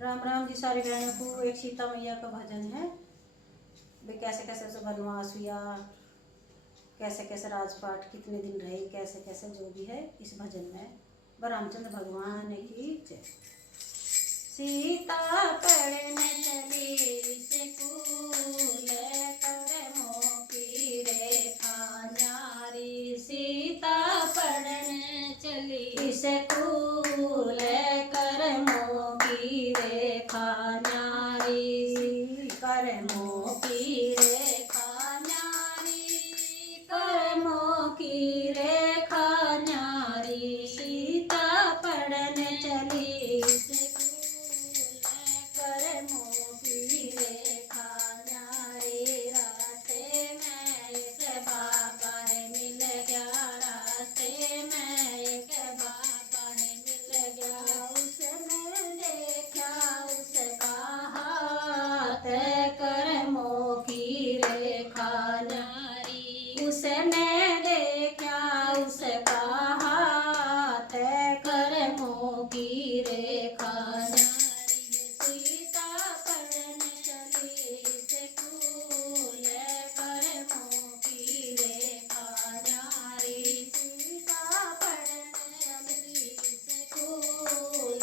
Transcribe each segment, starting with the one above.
राम राम जी सारी बहनों को। एक सीता मैया का भजन है। वे कैसे कैसे उसे वनवास हुआ, कैसे कैसे राजपाट कितने दिन रहे, कैसे कैसे जो भी है इस भजन में। रामचंद्र भगवान की जय। सीता पढ़ने चली स्कूल कर मोती रेखा न्यारी। सीता पढ़ने चली स्कूल कर मोती रेखा न्यारी। कर मोती रेखा न्यारी, कर मोती रेखा न्यारी। सीता पढ़ने चली कर मोती रेखा न्यारी। रास्ते में एक बाबा है मिल गया, रास्ते में एक बाबा है मिल गया। उसने देखा उसका हाथ कर मोती रेखा न्यारी। उसने देखा उसका हाथ कर मोती रेखा न्यारी। सीता पढ़ने चली स्कूल कर मोती रेखा न्यारी। सीता पढ़ने चली स्कूल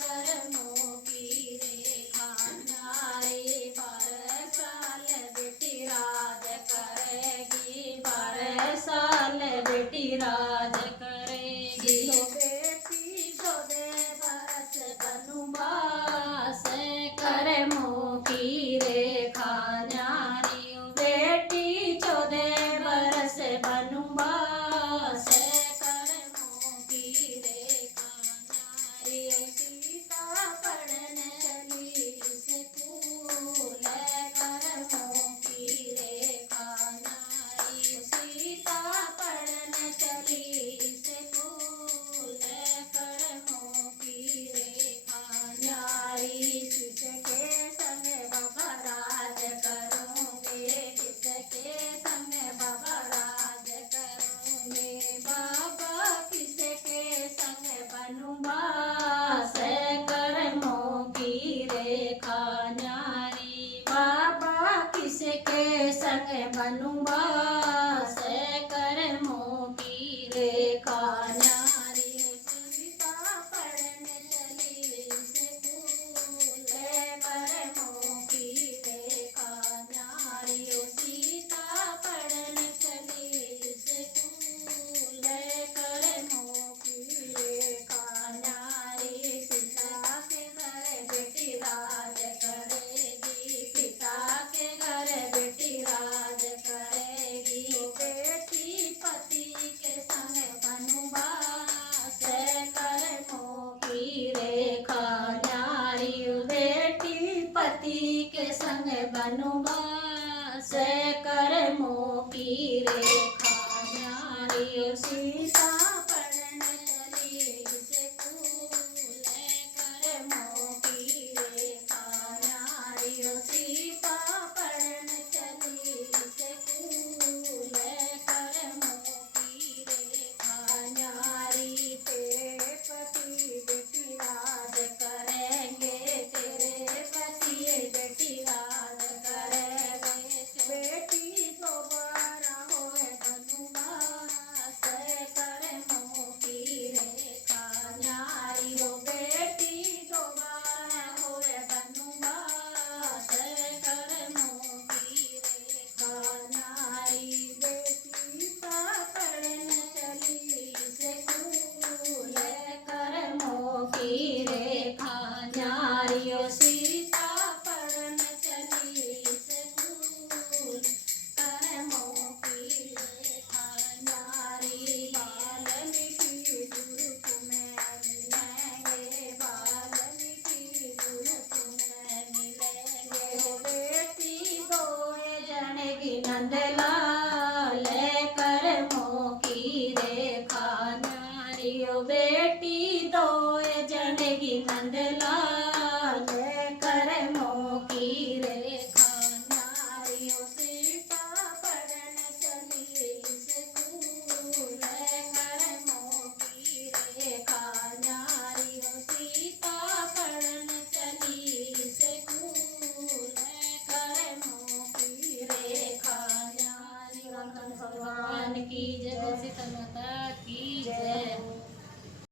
कर मोती रेखा न्यारी। 12 साल बेटी राज करेगी, 12 साल बेटी राज करेगी। हो बेटी 14 बरस वनवास कर मोती रेखा न्यारी। बेटी 14 बरस वनवास कर मोती रेखा न्यारी। सीता पढ़ने चली स्कूल कर मोती रेखा न्यारी। सीता पढ़ने चली स्कूल कर मोती रेखा न्यारी। किसके संग बाबा राज करोगे, किसके संग बाबा राज करोगे। बाबा किसके संग वनवास कर मोती रेखा न्यारी। बाबा किसके संग वनवास कर मोती रेखा न्यारी। सीता पढ़ने चली स्कूल कर मोती रेखा न्यारी। सीता पढ़ने चली स्कूल कर मोती रेखा न्यारी। पिता के घर बेटी राज करेगी, पिता के घर बेटी राज करेगी। बेटी पति के संग वनवास कर मोती रेखा न्यारी। बेटी पति के संग वनवास कर मोती रेखा न्यारी। सीता पढ़ने चली स्कूल कर मोती रेखा न्यारी। सीता पढ़ने चली स्कूल कर मोती रेखा न्यारी। तेरे पति बेटी राज करेंगे, तेरे पति बेटी राज करेंगे। बेटी दोबारा होए वनवास बोल सीता माता की जय।